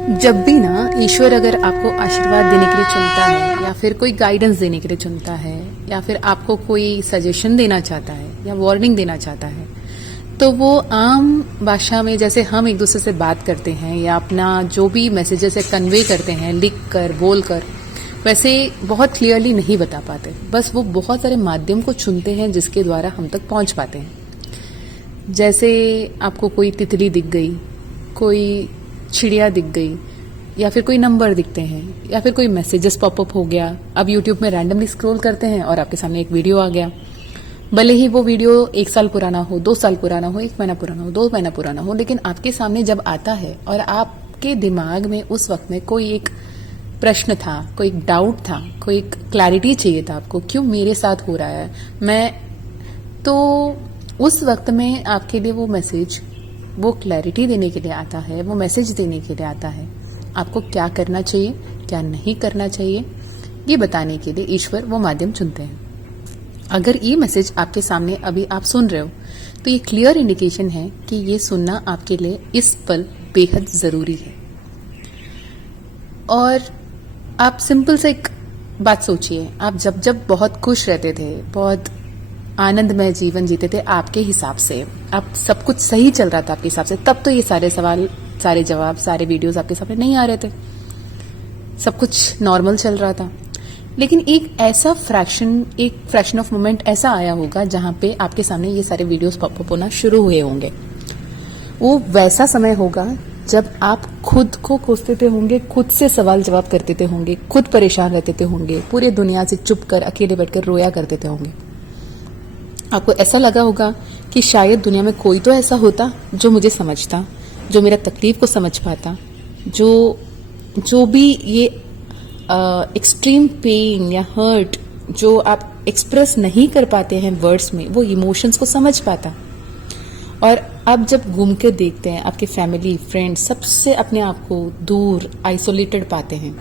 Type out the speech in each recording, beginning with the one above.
जब भी ना ईश्वर अगर आपको आशीर्वाद देने के लिए चुनता है या फिर कोई गाइडेंस देने के लिए चुनता है या फिर आपको कोई सजेशन देना चाहता है या वार्निंग देना चाहता है, तो वो आम भाषा में जैसे हम एक दूसरे से बात करते हैं या अपना जो भी मैसेजेस है कन्वे करते हैं लिख कर बोल कर, वैसे बहुत क्लियरली नहीं बता पाते। बस वो बहुत सारे माध्यम को चुनते हैं जिसके द्वारा हम तक पहुंच पाते हैं। जैसे आपको कोई तितली दिख गई, कोई चिड़िया दिख गई, या फिर कोई नंबर दिखते हैं, या फिर कोई मैसेजेस पॉपअप हो गया। अब यूट्यूब में रैंडमली स्क्रॉल करते हैं और आपके सामने एक वीडियो आ गया, भले ही वो वीडियो 1 साल पुराना हो, 2 साल पुराना हो, 1 महीना पुराना हो, 2 महीना पुराना हो, लेकिन आपके सामने जब आता है और आपके दिमाग में उस वक्त में कोई एक प्रश्न था, कोई एक डाउट था, कोई एक क्लैरिटी चाहिए था आपको, क्यों मेरे साथ हो रहा है, तो उस वक्त में आपके लिए वो मैसेज, वो क्लैरिटी देने के लिए आता है, वो मैसेज देने के लिए आता है। आपको क्या करना चाहिए, क्या नहीं करना चाहिए, ये बताने के लिए ईश्वर वो माध्यम चुनते हैं। अगर ये मैसेज आपके सामने अभी आप सुन रहे हो, तो ये क्लियर इंडिकेशन है कि ये सुनना आपके लिए इस पल बेहद जरूरी है। और आप सिंपल से एक बात सोचिए, आप जब जब बहुत खुश रहते थे, बहुत आनंदमय जीवन जीते थे आपके हिसाब से, आप सब कुछ सही चल रहा था आपके हिसाब से, तब तो ये सारे सवाल, सारे जवाब, सारे वीडियोस आपके सामने नहीं आ रहे थे, सब कुछ नॉर्मल चल रहा था। लेकिन एक फ्रैक्शन ऑफ मोमेंट ऐसा आया होगा जहां पे आपके सामने ये सारे वीडियोस पॉपअप होना शुरू हुए होंगे। वो वैसा समय होगा जब आप खुद को कोसते थे होंगे, खुद से सवाल जवाब करते थे होंगे, खुद परेशान रहते थे होंगे, पूरे दुनिया से चुप कर अकेले बैठकर रोया करते थे होंगे। आपको ऐसा लगा होगा कि शायद दुनिया में कोई तो ऐसा होता जो मुझे समझता, जो मेरा तकलीफ को समझ पाता, जो भी ये एक्सट्रीम पेन या हर्ट जो आप एक्सप्रेस नहीं कर पाते हैं वर्ड्स में, वो इमोशंस को समझ पाता। और अब जब घूम कर देखते हैं, आपके फैमिली फ्रेंड्स सबसे अपने आप को दूर, आइसोलेटेड पाते हैं,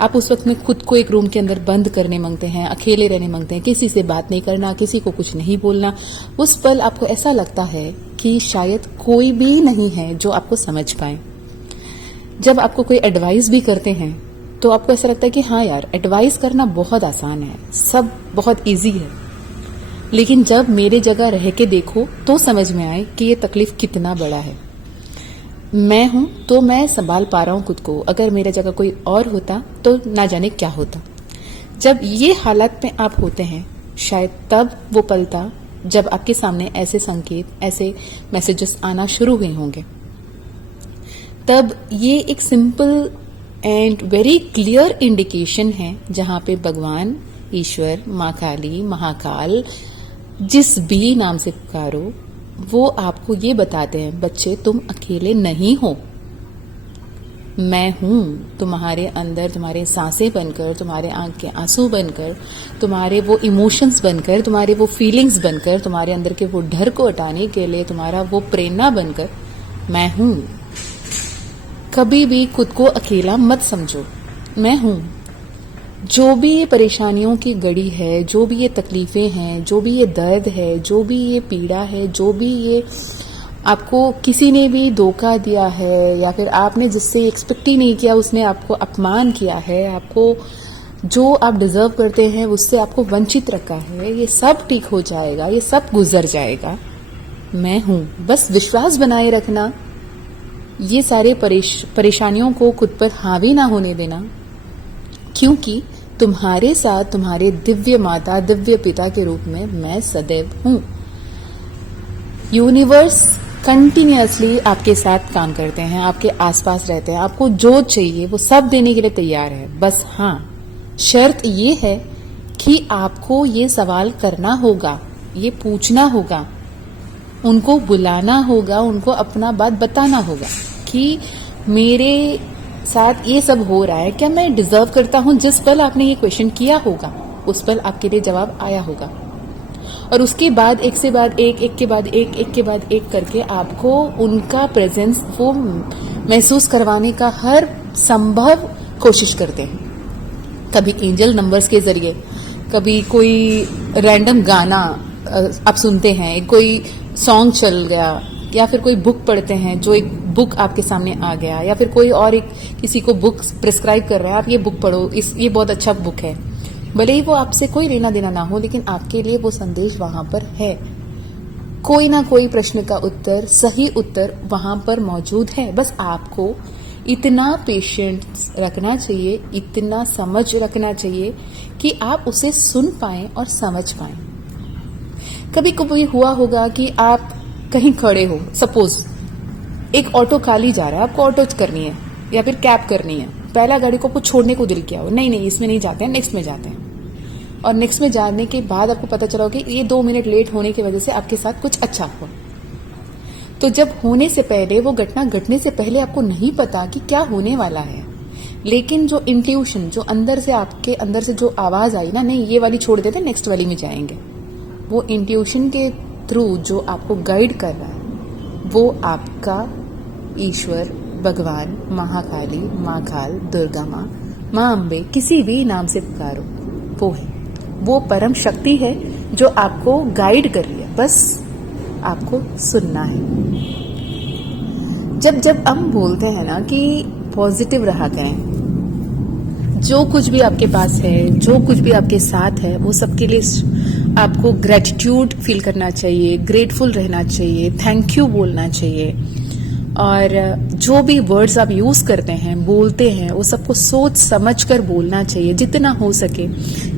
आप उस वक्त में खुद को एक रूम के अंदर बंद करने मांगते हैं, अकेले रहने मांगते हैं, किसी से बात नहीं करना, किसी को कुछ नहीं बोलना। उस पल आपको ऐसा लगता है कि शायद कोई भी नहीं है जो आपको समझ पाए। जब आपको कोई एडवाइस भी करते हैं तो आपको ऐसा लगता है कि हाँ यार, एडवाइस करना बहुत आसान है, सब बहुत इजी है। लेकिन जब मेरे जगह रह के देखो तो समझ में आए कि ये तकलीफ कितना बड़ा है। मैं हूं तो मैं संभाल पा रहा हूं खुद को, अगर मेरे जगह कोई और होता तो ना जाने क्या होता। जब ये हालत में आप होते हैं, शायद तब वो पल था जब आपके सामने ऐसे संकेत, ऐसे मैसेजेस आना शुरू हुए होंगे। तब ये एक simple and very clear indication है जहां पे भगवान, ईश्वर, माँ काली, महाकाल, जिस भी नाम से पुकारो, वो आपको ये बताते हैं, बच्चे तुम अकेले नहीं हो, मैं हूं तुम्हारे अंदर, तुम्हारे सांसें बनकर, तुम्हारे आंख के आंसू बनकर, तुम्हारे वो इमोशंस बनकर, तुम्हारे वो फीलिंग्स बनकर, तुम्हारे अंदर के वो डर को हटाने के लिए तुम्हारा वो प्रेरणा बनकर मैं हूं। कभी भी खुद को अकेला मत समझो, मैं हूं। जो भी ये परेशानियों की घड़ी है, जो भी ये तकलीफें हैं, जो भी ये दर्द है, जो भी ये पीड़ा है, जो भी ये आपको किसी ने भी धोखा दिया है या फिर आपने जिससे एक्सपेक्ट ही नहीं किया उसने आपको अपमान किया है, आपको जो आप डिजर्व करते हैं उससे आपको वंचित रखा है, ये सब ठीक हो जाएगा, ये सब गुजर जाएगा, मैं हूं। बस विश्वास बनाए रखना, ये सारे परेशानियों को खुद पर हावी ना होने देना, क्योंकि तुम्हारे साथ तुम्हारे दिव्य माता, दिव्य पिता के रूप में मैं सदैव हूं। यूनिवर्स कंटिन्यूअसली आपके साथ काम करते हैं, आपके आसपास रहते हैं, आपको जो चाहिए वो सब देने के लिए तैयार है। बस हाँ, शर्त ये है कि आपको ये सवाल करना होगा, ये पूछना होगा, उनको बुलाना होगा, उनको अपना बात बताना होगा कि मेरे साथ ये सब हो रहा है, क्या मैं डिजर्व करता हूं। जिस पल आपने ये क्वेश्चन किया होगा उस पल आपके लिए जवाब आया होगा, और उसके बाद एक से बाद एक के बाद एक के बाद एक करके आपको उनका प्रेजेंस वो महसूस करवाने का हर संभव कोशिश करते हैं। कभी एंजल नंबर्स के जरिए, कभी कोई रैंडम गाना आप सुनते हैं, कोई सॉन्ग चल गया, या फिर कोई बुक पढ़ते हैं जो एक बुक आपके सामने आ गया, या फिर कोई और एक किसी को बुक प्रिस्क्राइब कर रहा है, आप ये बुक पढ़ो, ये बहुत अच्छा बुक है, भले ही वो आपसे कोई लेना देना ना हो, लेकिन आपके लिए वो संदेश वहां पर है। कोई ना कोई प्रश्न का उत्तर, सही उत्तर वहां पर मौजूद है। बस आपको इतना पेशेंस रखना चाहिए, इतना समझ रखना चाहिए कि आप उसे सुन पाएं और समझ पाएं। कभी कभी हुआ होगा कि आप कहीं खड़े हो, सपोज एक ऑटो खाली जा रहा है, आपको ऑटो करनी है या फिर कैब करनी है, पहला गाड़ी को आपको छोड़ने को दिल किया हो, नहीं नहीं इसमें नहीं जाते हैं, नेक्स्ट में जाते हैं, और नेक्स्ट में जाने के बाद आपको पता चला हो कि ये 2 मिनट लेट होने की वजह से आपके साथ कुछ अच्छा हुआ। तो जब होने से पहले, वो घटना घटने से पहले आपको नहीं पता कि क्या होने वाला है, लेकिन जो इंट्यूशन, जो अंदर से आपके अंदर से जो आवाज आई ना, नहीं ये वाली छोड़ देते नेक्स्ट वाली में जाएंगे, वो इंट्यूशन के थ्रू जो आपको गाइड कर रहा है, वो आपका ईश्वर, भगवान, महाकाली, माँ काल, दुर्गा माँ, माँ अम्बे, किसी भी नाम से पुकारो, वो है, वो परम शक्ति है जो आपको गाइड कर रही है। बस आपको सुनना है। जब जब हम बोलते हैं ना कि पॉजिटिव रहा करें, जो कुछ भी आपके पास है, जो कुछ भी आपके साथ है, वो सबके लिए आपको ग्रेटिट्यूड फील करना चाहिए, ग्रेटफुल रहना चाहिए, थैंक यू बोलना चाहिए, और जो भी वर्ड्स आप यूज करते हैं, बोलते हैं, वो सबको सोच समझ कर बोलना चाहिए। जितना हो सके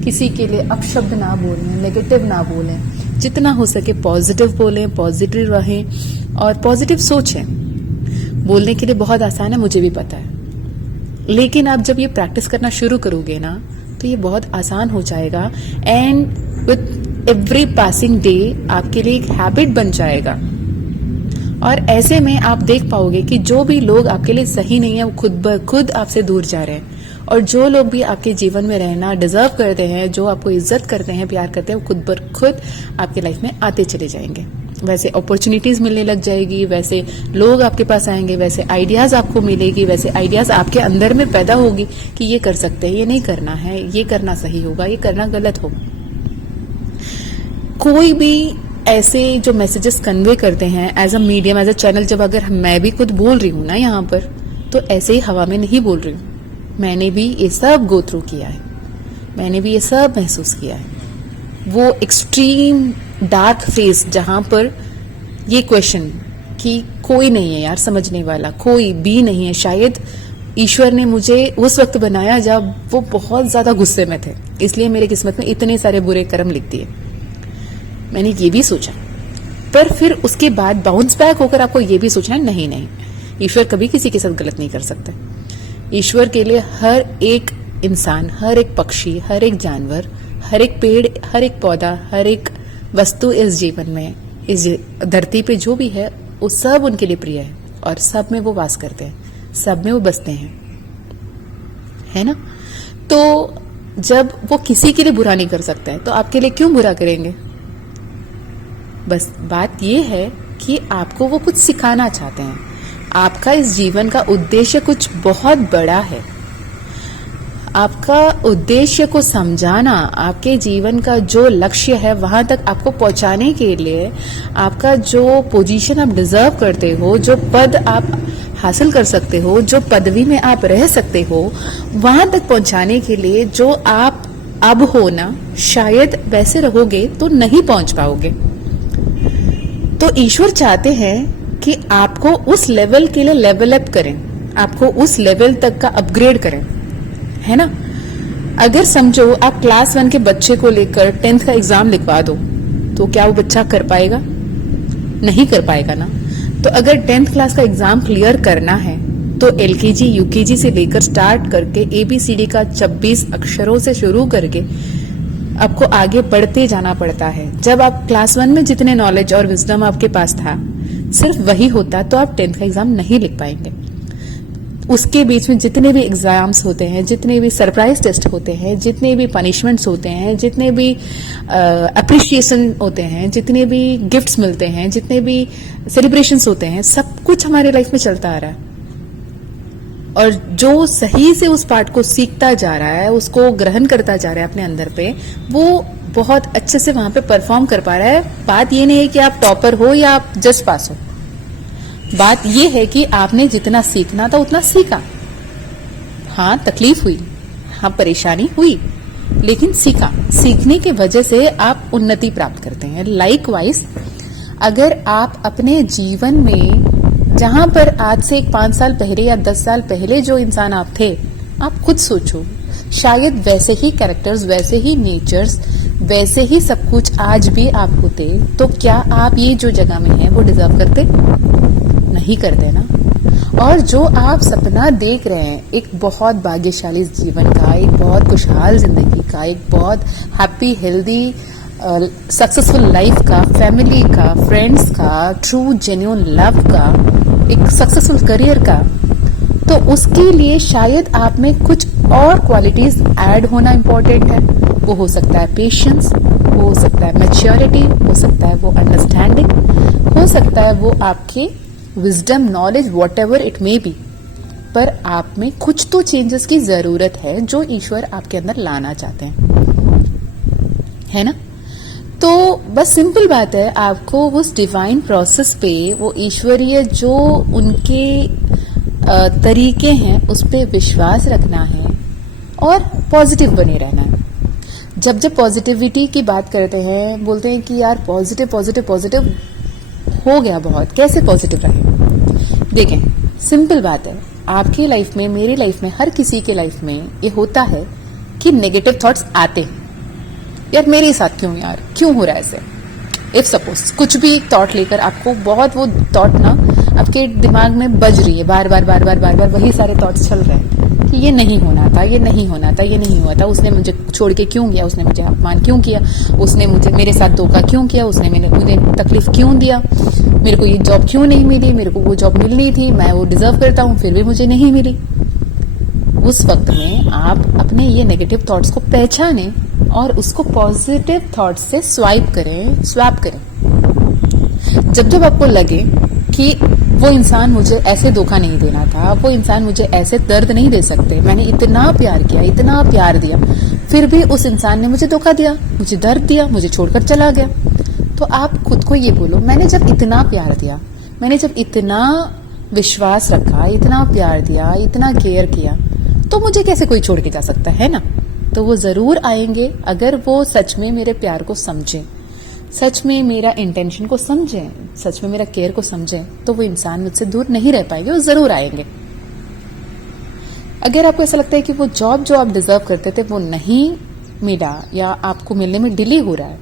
किसी के लिए अपशब्द ना बोलें, नेगेटिव ना बोलें, जितना हो सके पॉजिटिव बोलें, पॉजिटिव रहें और पॉजिटिव सोचें। बोलने के लिए बहुत आसान है, मुझे भी पता है, लेकिन आप जब ये प्रैक्टिस करना शुरू करोगे ना, तो ये बहुत आसान हो जाएगा, and with every passing day आपके लिए एक हैबिट बन जाएगा। और ऐसे में आप देख पाओगे कि जो भी लोग आपके लिए सही नहीं है, वो खुद ब खुद आपसे दूर जा रहे हैं, और जो लोग भी आपके जीवन में रहना डिजर्व करते हैं, जो आपको इज्जत करते हैं, प्यार करते हैं, वो खुद ब खुद आपके लाइफ में आते चले जाएंगे। वैसे अपॉर्चुनिटीज मिलने लग जाएगी, वैसे लोग आपके पास आएंगे, वैसे आइडियाज आपको मिलेगी, वैसे आइडियाज आपके अंदर में पैदा होगी कि ये कर सकते हैं, ये नहीं करना है, ये करना सही होगा, ये करना गलत होगा। कोई भी ऐसे जो मैसेजेस कन्वे करते हैं as a medium, as a channel, जब अगर मैं भी खुद बोल रही हूं ना यहाँ पर, तो ऐसे ही हवा में नहीं बोल रही हूं। मैंने भी ये सब गो थ्रू किया है, मैंने भी ये सब महसूस किया है। वो एक्सट्रीम डार्क फेज जहां पर ये क्वेश्चन कि कोई नहीं है यार समझने वाला, कोई भी नहीं है, शायद ईश्वर ने मुझे उस वक्त बनाया जब वो बहुत ज्यादा गुस्से में थे, इसलिए मेरे किस्मत में इतने सारे बुरे कर्म लिख दिए। मैंने ये भी सोचा, पर फिर उसके बाद बाउंस बैक होकर आपको ये भी सोचना है, नहीं नहीं, ईश्वर कभी किसी के साथ गलत नहीं कर सकते। ईश्वर के लिए हर एक इंसान, हर एक पक्षी, हर एक जानवर, हर एक पेड़, हर एक पौधा, हर एक वस्तु इस जीवन में, इस धरती पे जो भी है, वो सब उनके लिए प्रिय है, और सब में वो वास करते हैं, सब में वो बसते हैं, है ना। तो जब वो किसी के लिए बुरा नहीं कर सकते हैं, तो आपके लिए क्यों बुरा करेंगे। बस बात ये है कि आपको वो कुछ सिखाना चाहते हैं। आपका इस जीवन का उद्देश्य कुछ बहुत बड़ा है। आपका उद्देश्य को समझाना, आपके जीवन का जो लक्ष्य है वहां तक आपको पहुंचाने के लिए, आपका जो पोजीशन आप डिजर्व करते हो, जो पद आप हासिल कर सकते हो, जो पदवी में आप रह सकते हो, वहां तक पहुंचाने के लिए जो आप अब हो ना, शायद वैसे रहोगे तो नहीं पहुंच पाओगे। तो ईश्वर चाहते हैं कि आपको उस लेवल के लिए लेवल अप करें, आपको उस लेवल तक का अपग्रेड करें, है ना। अगर समझो आप क्लास 1 के बच्चे को लेकर 10th का एग्जाम लिखवा दो, तो क्या वो बच्चा कर पाएगा? नहीं कर पाएगा ना। तो अगर 10th क्लास का एग्जाम क्लियर करना है, तो LKG UKG से लेकर स्टार्ट करके ABCD का 26 अक्षरों से शुरू करके आपको आगे बढ़ते जाना पड़ता है। जब आप क्लास 1 में जितने नॉलेज और विजडम आपके पास था, सिर्फ वही होता, तो आप 10th का एग्जाम नहीं लिख पाएंगे। उसके बीच में जितने भी एग्जाम्स होते हैं, जितने भी सरप्राइज टेस्ट होते हैं, जितने भी पनिशमेंट्स होते हैं, जितने भी अप्रिशिएशन होते हैं, जितने भी गिफ्ट्स मिलते हैं, जितने भी सेलिब्रेशंस होते हैं, सब कुछ हमारे लाइफ में चलता आ रहा है। और जो सही से उस पार्ट को सीखता जा रहा है, उसको ग्रहण करता जा रहा है अपने अंदर पे, वो बहुत अच्छे से वहां पे परफॉर्म कर पा रहा है। बात ये नहीं है कि आप टॉपर हो या आप जस्ट पास हो, बात यह है कि आपने जितना सीखना था उतना सीखा। हाँ, तकलीफ हुई, हाँ, परेशानी हुई, लेकिन सीखा। सीखने की वजह से आप उन्नति प्राप्त करते हैं। लाइकवाइज अगर आप अपने जीवन में जहां पर आज से 5 साल पहले या 10 साल पहले जो इंसान आप थे, आप खुद सोचो, शायद वैसे ही कैरेक्टर्स, वैसे ही नेचर्स, वैसे ही सब कुछ आज भी आप होते, तो क्या आप ये जो जगह में हैं वो डिजर्व करते? नहीं करते ना। और जो आप सपना देख रहे हैं एक बहुत भाग्यशाली जीवन का, एक बहुत खुशहाल जिंदगी का, एक बहुत हैप्पी हेल्दी सक्सेसफुल लाइफ का, फैमिली का, फ्रेंड्स का, ट्रू जेन्युइन लव का, एक सक्सेसफुल करियर का, तो उसके लिए शायद आप में कुछ और क्वालिटीज ऐड होना इंपॉर्टेंट है। वो हो सकता है पेशेंस, वो हो सकता है मैच्योरिटी, हो सकता है वो अंडरस्टैंडिंग, हो सकता है वो आपके wisdom, knowledge, what ever it may be. पर आप में कुछ तो चेंजेस की जरूरत है जो ईश्वर आपके अंदर लाना चाहते हैं, है ना। तो बस सिंपल बात है, आपको उस डिवाइन प्रोसेस पे, वो ईश्वरीय जो उनके तरीके हैं उस पे विश्वास रखना है और पॉजिटिव बने रहना है। जब जब पॉजिटिविटी की बात करते हैं, बोलते हैं कि यार पॉजिटिव पॉजिटिव पॉजिटिव हो गया बहुत, कैसे पॉजिटिव रहे? देखें, सिंपल बात है, आपकी लाइफ में, मेरी लाइफ में, हर किसी के लाइफ में ये होता है कि नेगेटिव थॉट्स आते हैं। यार मेरे साथ क्यों, यार क्यों हो रहा है ऐसे? इफ सपोज कुछ भी थॉट लेकर आपको बहुत वो थॉट ना आपके दिमाग में बज रही है, बार बार बार बार बार बार वही सारे थॉट्स चल रहे हैं कि ये नहीं होना था, ये नहीं होना था, ये नहीं हुआ था, उसने मुझे छोड़ के क्यों गया, उसने मुझे अपमान क्यों किया, उसने मुझे मेरे साथ धोखा क्यों किया, उसने मुझे तकलीफ क्यों दिया, मेरे को ये जॉब क्यों नहीं मिली, मेरे को वो जॉब मिलनी थी, मैं वो डिजर्व करता हूँ फिर भी मुझे नहीं मिली। उस वक्त में आप अपने ये नेगेटिव थॉट्स को पहचानें और उसको पॉजिटिव थॉट्स से स्वैप करें। जब जब आपको लगे कि वो इंसान मुझे ऐसे धोखा नहीं देना था, वो इंसान मुझे ऐसे दर्द नहीं दे सकते, मैंने इतना प्यार किया, इतना प्यार दिया, फिर भी उस इंसान ने मुझे धोखा दिया, मुझे दर्द दिया, मुझे छोड़कर चला गया, तो आप खुद को ये बोलो, मैंने जब इतना प्यार दिया, मैंने जब इतना विश्वास रखा, इतना प्यार दिया, इतना केयर किया, तो मुझे कैसे कोई छोड़ के जा सकता है ना। तो वो जरूर आएंगे अगर वो सच में मेरे प्यार को समझें, सच में मेरा इंटेंशन को समझें, सच में मेरा केयर को समझें, तो वो इंसान मुझसे दूर नहीं रह पाएंगे, वो जरूर आएंगे। अगर आपको ऐसा लगता है कि वो जॉब जो आप डिजर्व करते थे वो नहीं मिला या आपको मिलने में डिले हो रहा है,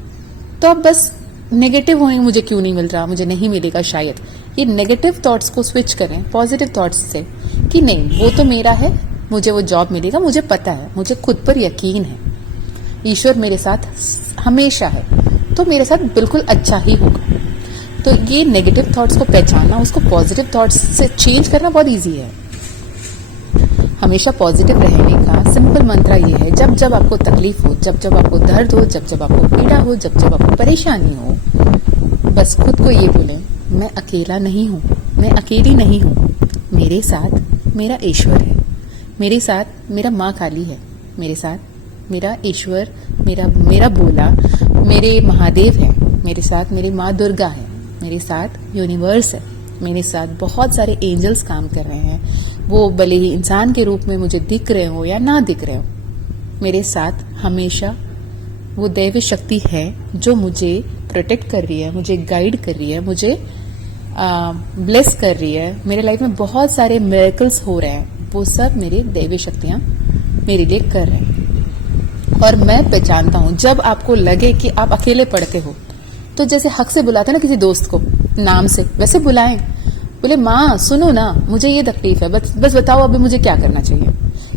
तो आप बस नेगेटिव होंगे, मुझे क्यों नहीं मिल रहा, मुझे नहीं मिलेगा शायद। ये नेगेटिव थॉट्स को स्विच करें पॉजिटिव थॉट्स से कि नहीं, वो तो मेरा है, मुझे वो जॉब मिलेगा, मुझे पता है, मुझे खुद पर यकीन है, ईश्वर मेरे साथ हमेशा है, तो मेरे साथ बिल्कुल अच्छा ही होगा। तो ये नेगेटिव थॉट्स को पहचानना, उसको पॉजिटिव थॉट्स से चेंज करना बहुत इजी है। हमेशा पॉजिटिव रहने का सिंपल मंत्र ये है, जब जब आपको तकलीफ हो, जब जब आपको दर्द हो, जब जब आपको पीड़ा हो, जब जब आपको परेशानी हो, बस खुद को ये बोलें, मैं अकेला नहीं हूं, मैं अकेली नहीं हूं, मेरे साथ मेरा ईश्वर है, मेरे साथ मेरा माँ काली है, मेरे साथ मेरा ईश्वर, मेरा भोला, मेरे महादेव है, मेरे साथ मेरी माँ दुर्गा है, मेरे साथ यूनिवर्स है, मेरे साथ बहुत सारे एंजल्स काम कर रहे हैं, वो भले ही इंसान के रूप में मुझे दिख रहे हो या ना दिख रहे हो, मेरे साथ हमेशा वो दैवी शक्ति है जो मुझे प्रोटेक्ट कर रही है, मुझे गाइड कर रही है, मुझे ब्लेस कर रही है। मेरे लाइफ में बहुत सारे मिरेकल्स हो रहे हैं, वो सब मेरी दैवी शक्तियां मेरे लिए कर रहे हैं। और मैं पहचानता हूं, जब आपको लगे कि आप अकेले पड़ते हो, तो जैसे हक से बुलाते ना किसी दोस्त को नाम से, वैसे बुलाएं, बोले माँ सुनो ना, मुझे ये तकलीफ है, बस बताओ अभी मुझे क्या करना चाहिए।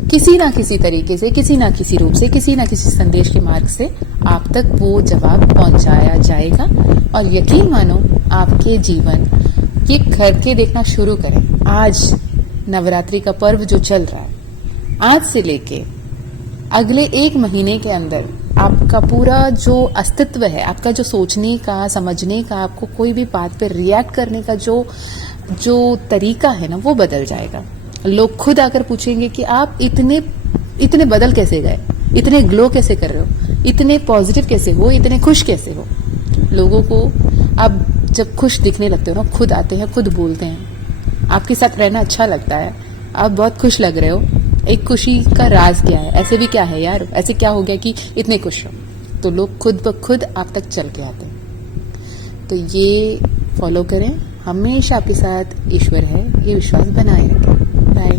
किसी ना किसी तरीके से, किसी ना किसी रूप से, किसी ना किसी संदेश के मार्ग से आप तक वो जवाब पहुंचाया जाएगा। और यकीन मानो, आपके जीवन ये करके देखना शुरू करें। आज नवरात्रि का पर्व जो चल रहा है, आज से लेके अगले 1 महीने के अंदर आपका पूरा जो अस्तित्व है, आपका जो सोचने का, समझने का, आपको कोई भी बात पे रिएक्ट करने का जो तरीका है ना, वो बदल जाएगा। लोग खुद आकर पूछेंगे कि आप इतने बदल कैसे गए, इतने ग्लो कैसे कर रहे हो, इतने पॉजिटिव कैसे हो, इतने खुश कैसे हो। लोगों को आप जब खुश दिखने लगते हो ना, खुद आते हैं, खुद बोलते हैं आपके साथ रहना अच्छा लगता है, आप बहुत खुश लग रहे हो, एक खुशी का राज क्या है, ऐसे भी क्या है यार, ऐसे क्या हो गया कि इतने खुश हो, तो लोग खुद ब खुद आप तक चल के आते हैं। तो ये फॉलो करें, हमेशा आपके साथ ईश्वर है, ये विश्वास बनाए रखें।